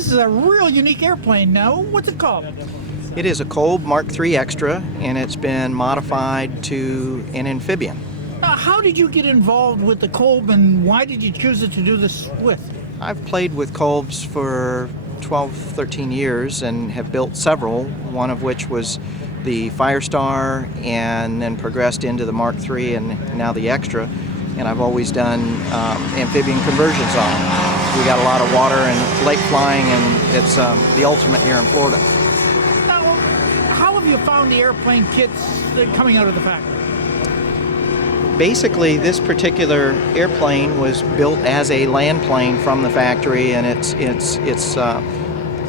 this is a real unique airplane now. What's it called? It is a Kolb Mark III Extra, and it's been modified to an amphibian. How did you get involved with the Kolb, and why did you choose it to do this with? I've played with Kolbs for 12, 13 years and have built several, one of which was the Firestar, and then progressed into the Mark III and now the Extra. And I've always done amphibian conversions on them. We got a lot of water and lake flying, and it's the ultimate here in Florida. Now, how have you found the airplane kits coming out of the factory? Basically, this particular airplane was built as a land plane from the factory and its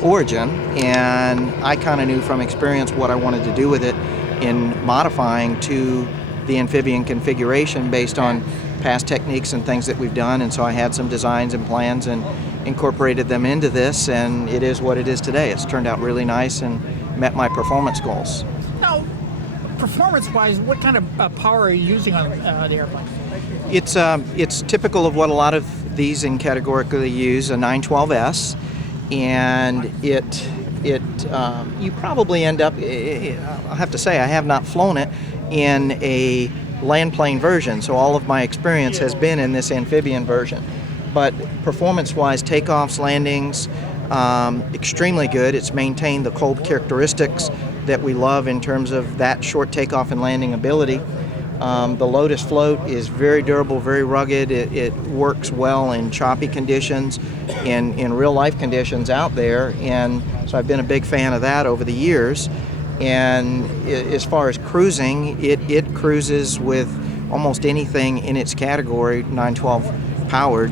origin, and I kind of knew from experience what I wanted to do with it in modifying to the amphibian configuration based on past techniques and things that we've done, and so I had some designs and plans and incorporated them into this, and it is what it is today. It's turned out really nice and met my performance goals. Now, performance-wise, what kind of power are you using on the airplane? It's typical of what a lot of these in categorically use, a 912S, and you probably end up, I'll have to say, I have not flown it in a land plane version, so all of my experience has been in this amphibian version. But performance-wise, takeoffs, landings, extremely good. It's maintained the Kolb characteristics that we love in terms of that short takeoff and landing ability. The Lotus float is very durable, very rugged. It works well in choppy conditions, in real life conditions out there, and so I've been a big fan of that over the years. And as far as cruising, it cruises with almost anything in its category, 912 powered,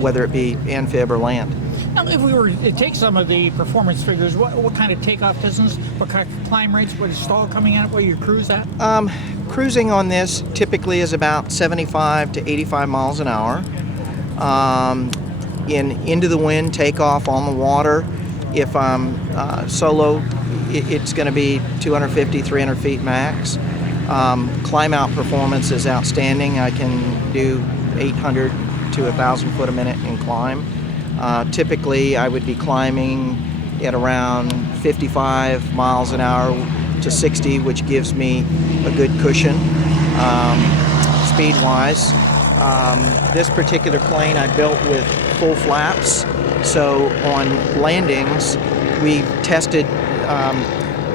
whether it be amphib or land. Now, if we were to take some of the performance figures, what kind of takeoff distance, what kind of climb rates, what is stall coming at, where you cruise at? Cruising on this typically is about 75 to 85 miles an hour. Into the wind, takeoff on the water. If I'm solo, it's going to be 250, 300 feet max. Climb out performance is outstanding. I can do 800 to 1,000 foot a minute in climb. Typically, I would be climbing at around 55 miles an hour to 60, which gives me a good cushion speed-wise. This particular plane I built with full flaps, so on landings, we've tested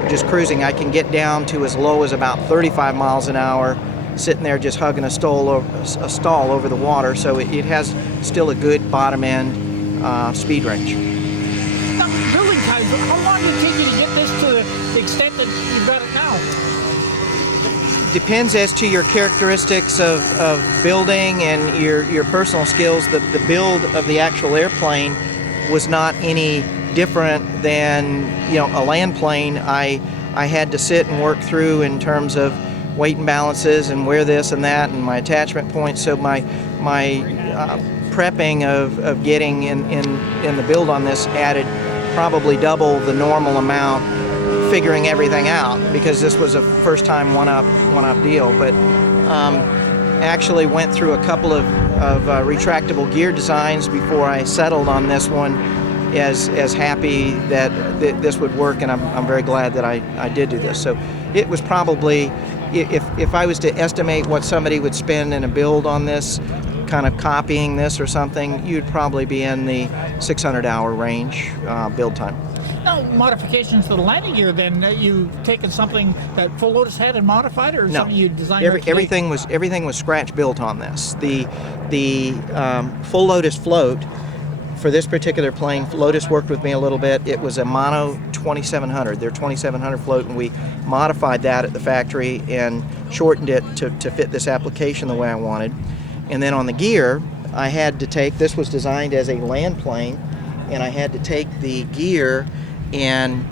just cruising. I can get down to as low as about 35 miles an hour, sitting there just hugging a stall over the water, so it has still a good bottom end speed range. Now, building time, how long did it take you to get this to the extent that you've got it now? Depends as to your characteristics of building and your personal skills. The build of the actual airplane was not any different than a land plane. I had to sit and work through in terms of weight and balances and where this and that and my attachment points. So my prepping of getting in the build on this added probably double the normal amount, figuring everything out, because this was a first time one-up deal. But actually went through a couple of retractable gear designs before I settled on this one, as happy that this would work, and I'm very glad that I did do this. So it was probably, if I was to estimate what somebody would spend in a build on this, kind of copying this or something, you'd probably be in the 600-hour range build time. Now, modifications to the landing gear, then you've taken something that Full Lotus had and modified, or No, something you designed? everything was scratch built on this. The Full Lotus float for this particular plane, Lotus worked with me a little bit. It was a mono 2700, their 2700 float, and we modified that at the factory and shortened it to fit this application the way I wanted. And then on the gear, I had to take, this was designed as a land plane, and I had to take the gear and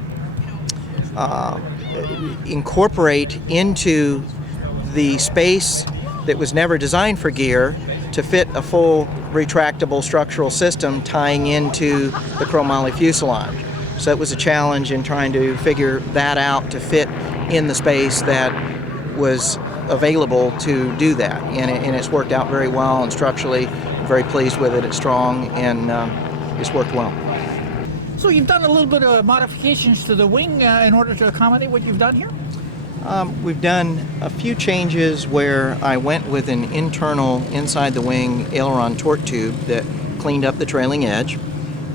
incorporate into the space that was never designed for gear to fit a full retractable structural system tying into the chromoly fuselage. So it was a challenge in trying to figure that out to fit in the space that was available to do that, and it's worked out very well, and structurally I'm very pleased with it. It's strong, and it's worked well. So you've done a little bit of modifications to the wing in order to accommodate what you've done here? We've done a few changes where I went with an internal inside the wing aileron torque tube that cleaned up the trailing edge,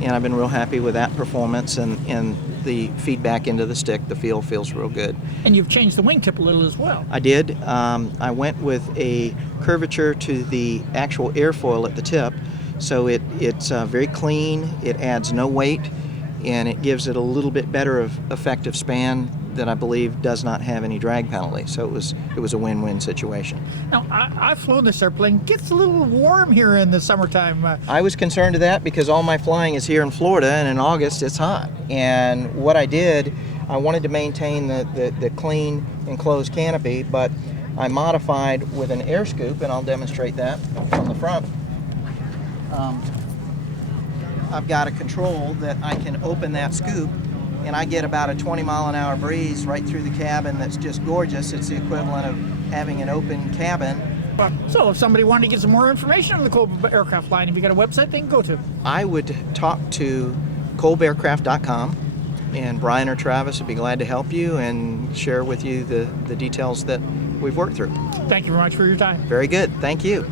and I've been real happy with that performance and the feedback into the stick. The feel feels real good. And you've changed the wingtip a little as well. I did. I went with a curvature to the actual airfoil at the tip, so it's very clean, it adds no weight, and it gives it a little bit better of effective span that I believe does not have any drag penalty. So it was a win-win situation. Now, I've flown this airplane. It gets a little warm here in the summertime. I was concerned of that because all my flying is here in Florida, and in August it's hot. And what I did, I wanted to maintain the clean enclosed canopy, but I modified with an air scoop, and I'll demonstrate that from the front. I've got a control that I can open that scoop, and I get about a 20-mile-an-hour breeze right through the cabin that's just gorgeous. It's the equivalent of having an open cabin. So if somebody wanted to get some more information on the Kolb aircraft line, have you got a website they can go to? I would talk to kolbaircraft.com, and Brian or Travis would be glad to help you and share with you the details that we've worked through. Thank you very much for your time. Very good. Thank you.